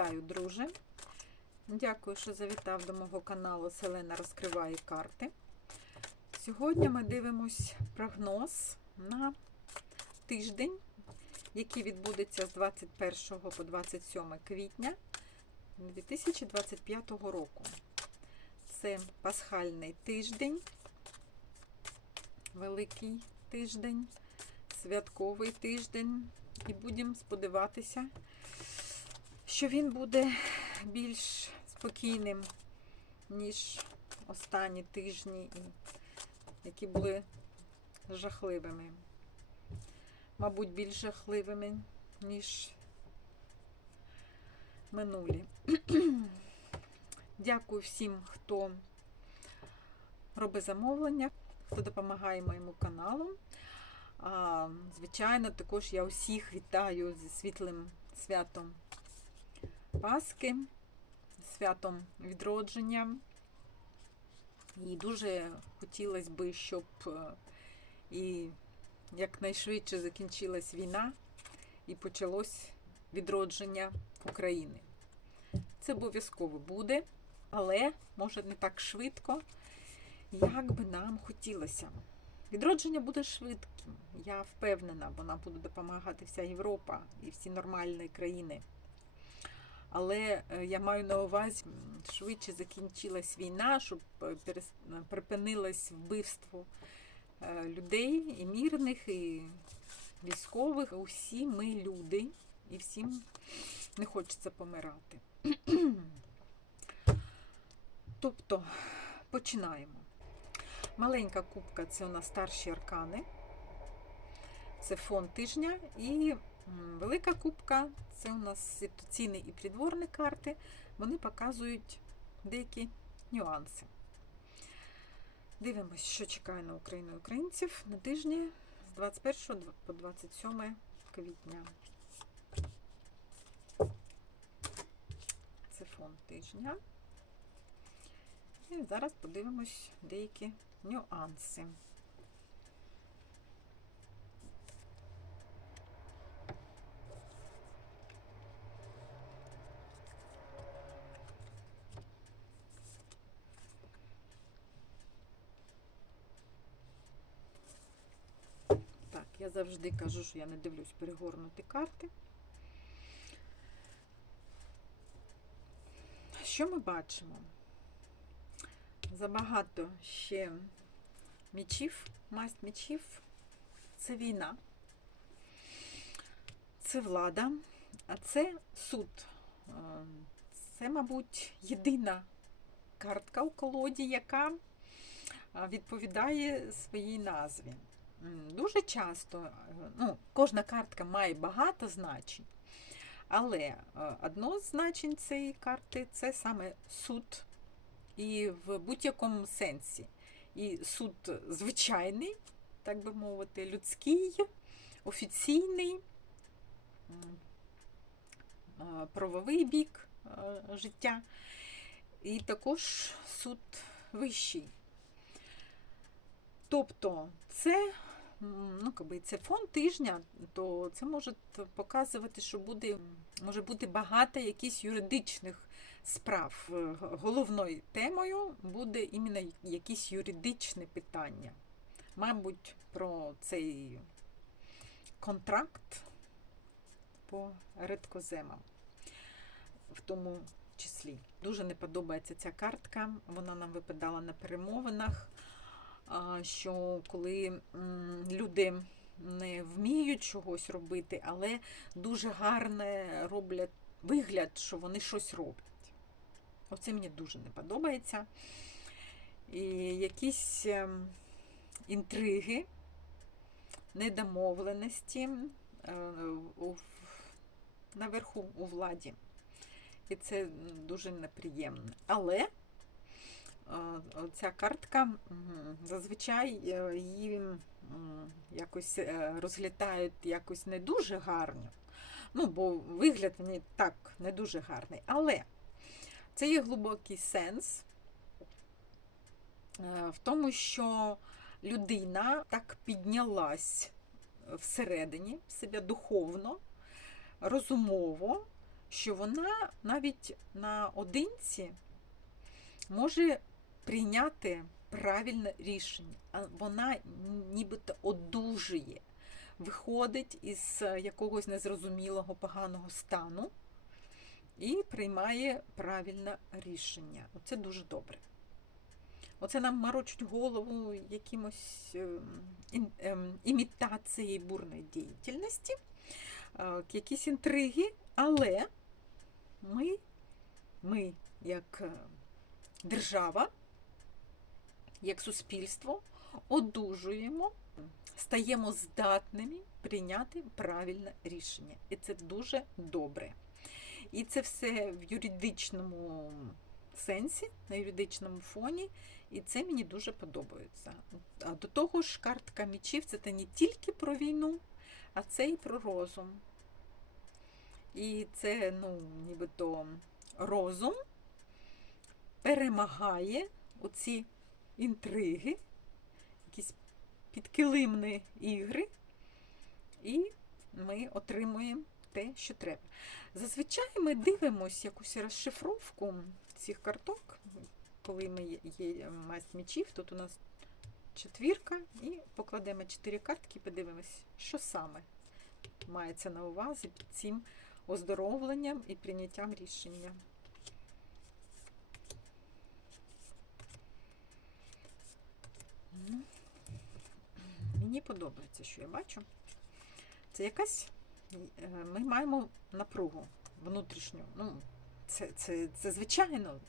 Вітаю, друже! Дякую, що завітав до мого каналу Селена розкриває карти. Сьогодні ми дивимось прогноз на тиждень, який відбудеться з 21 по 27 квітня 2025 року. Це пасхальний тиждень, великий тиждень, святковий тиждень. І будемо сподіватися, що він буде більш спокійним, ніж останні тижні, які були жахливими. Мабуть, більш жахливими, ніж минулі. Дякую всім, хто робить замовлення, хто допомагає моєму каналу. А, Звичайно, також я усіх вітаю зі світлим святом Пасхи, святом відродження. І дуже хотілося б, щоб е, і якнайшвидше закінчилась війна і почалось відродження України. Це обов'язково буде, але може не так швидко, як би нам хотілося. Відродження буде швидким, я впевнена, бо нам буде допомагати вся Європа і всі нормальні країни. Але е, я маю на увазі, швидше закінчилась війна, щоб е, припинилось вбивство е, людей, і мирних, і військових. Усі ми люди, і всім не хочеться помирати. Тобто починаємо. Маленька кубка це у нас старші аркани, це фон тижня. І велика кубка це у нас ситуаційні і придворні карти. Вони показують деякі нюанси. Дивимось, що чекає на Україну і українців на тижні з 21 по 27 квітня. Це фон тижня. І зараз подивимось деякі нюанси. Так, завжди кажу, що я не дивлюсь перегорнути карти. Що ми бачимо? Забагато ще мічів, масть мічів. Це війна, це влада, а це суд. Е, Це, мабуть, єдина картка у колоді, яка відповідає своїй назві. Дуже часто, е, ну, кожна картка має багато значень, але е, одно з значень цієї карти це саме суд і в будь-якому сенсі. І суд звичайний, так би мовити, людський, офіційний, правовий бік життя, і також суд вищий. Тобто це ну, якби це фон тижня, то це може показувати, що буде, може бути багато якихось юридичних справ. Головною темою буде іменно якісь юридичне питання. Мабуть, про цей контракт по редкоземам в тому числі. Дуже не подобається ця картка, вона нам випадала на перемовинах що коли люди не вміють чогось робити, але дуже гарне роблять вигляд, що вони щось роблять. Оце мені дуже не подобається. І якісь ем, інтриги, недомовленості е, наверху у владі. І це дуже неприємно. Але ця картка зазвичай е, її якось е, розглядають якось не дуже гарно. Ну, бо вигляд мені так не дуже гарний. Але це є глибокий сенс е, в тому, що людина так піднялась всередині себе духовно, розумово, що вона навіть наодинці може прийняти правильне рішення. Вона нібито одужує, виходить із е, якогось незрозумілого поганого стану і приймає правильне рішення. Оце дуже добре. Оце нам морочить голову якимось ім- ем, імітацією бурної діяльності, е, якісь інтриги, але ми, ми як е, держава, як суспільство, одужуємо, стаємо здатними прийняти правильне рішення. І це дуже добре. І це все в юридичному сенсі, на юридичному фоні, і це мені дуже подобається. А до того ж, картка мічів це не тільки про війну, а це і про розум. І це, ну, нібито розум перемагає оці інтриги, якісь підкилимні ігри, і ми отримуємо те, що треба. Зазвичай ми дивимося якусь розшифровку цих карток, коли ми є- є масть мічів, тут у нас четвірка, і покладемо чотири картки подивимось, що саме мається на увазі під цим оздоровленням і прийняттям рішення. Мені подобається, що я бачу. Це якась. е, Ми маємо напругу внутрішню. Ну, це, це, це звичайно.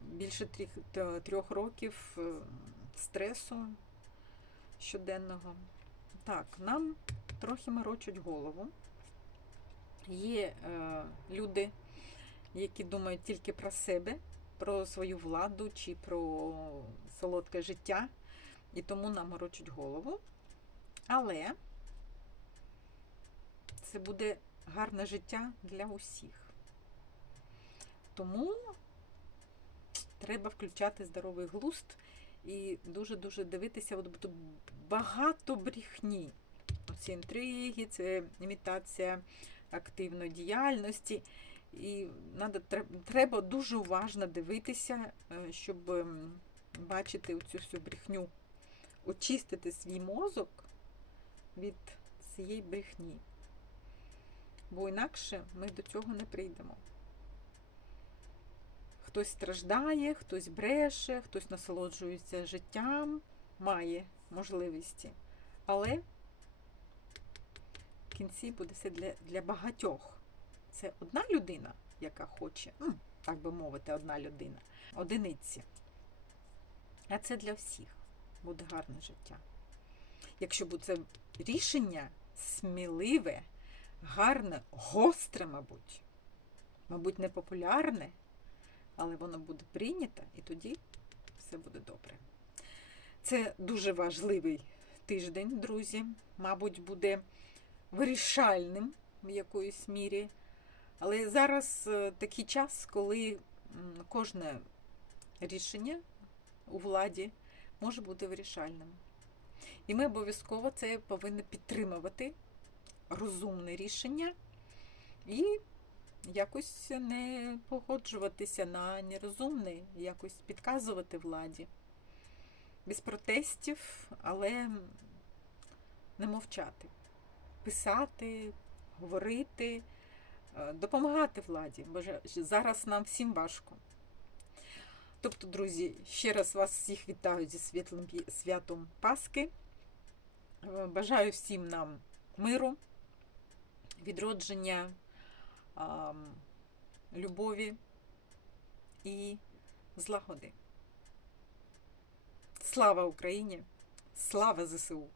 Більше трьох, трьох років е, стресу щоденного. Так, нам трохи морочать голову. Є е, люди, які думають тільки про себе, про свою владу чи про солодке життя, і тому нам морочать голову. Але це буде гарне життя для усіх. Тому треба включати здоровий глузд і дуже-дуже дивитися, от багато брехні. Оці інтриги, це імітація активної діяльності. І надо, треба дуже уважно дивитися, е, щоб бачити оцю всю брехню, очистити свій мозок від цієї брехні. Бо інакше ми до цього не прийдемо. Хтось страждає, хтось бреше, хтось насолоджується життям, має можливості. Але в кінці буде все для, для багатьох. Це одна людина, яка хоче, ну, так би мовити, одна людина, одиниці. А це для всіх буде гарне життя. Якщо буде рішення сміливе, гарне, гостре, мабуть, мабуть, непопулярне, але воно буде прийнято, і тоді все буде добре. Це дуже важливий тиждень, друзі. Мабуть, буде вирішальним в якоїсь мірі. Але зараз е, такий час, коли кожне рішення у владі може бути вирішальним. І ми обов'язково це повинні підтримувати розумне рішення і якось не погоджуватися на нерозумне, якось підказувати владі. Без протестів, але не мовчати, писати, говорити, е, допомагати владі, бо зараз нам всім важко. Тобто, друзі, ще раз вас всіх вітаю зі світлим святом Пасхи. Е, Бажаю всім нам миру, відродження, любові і злагоди. Слава Україні! Слава ЗСУ!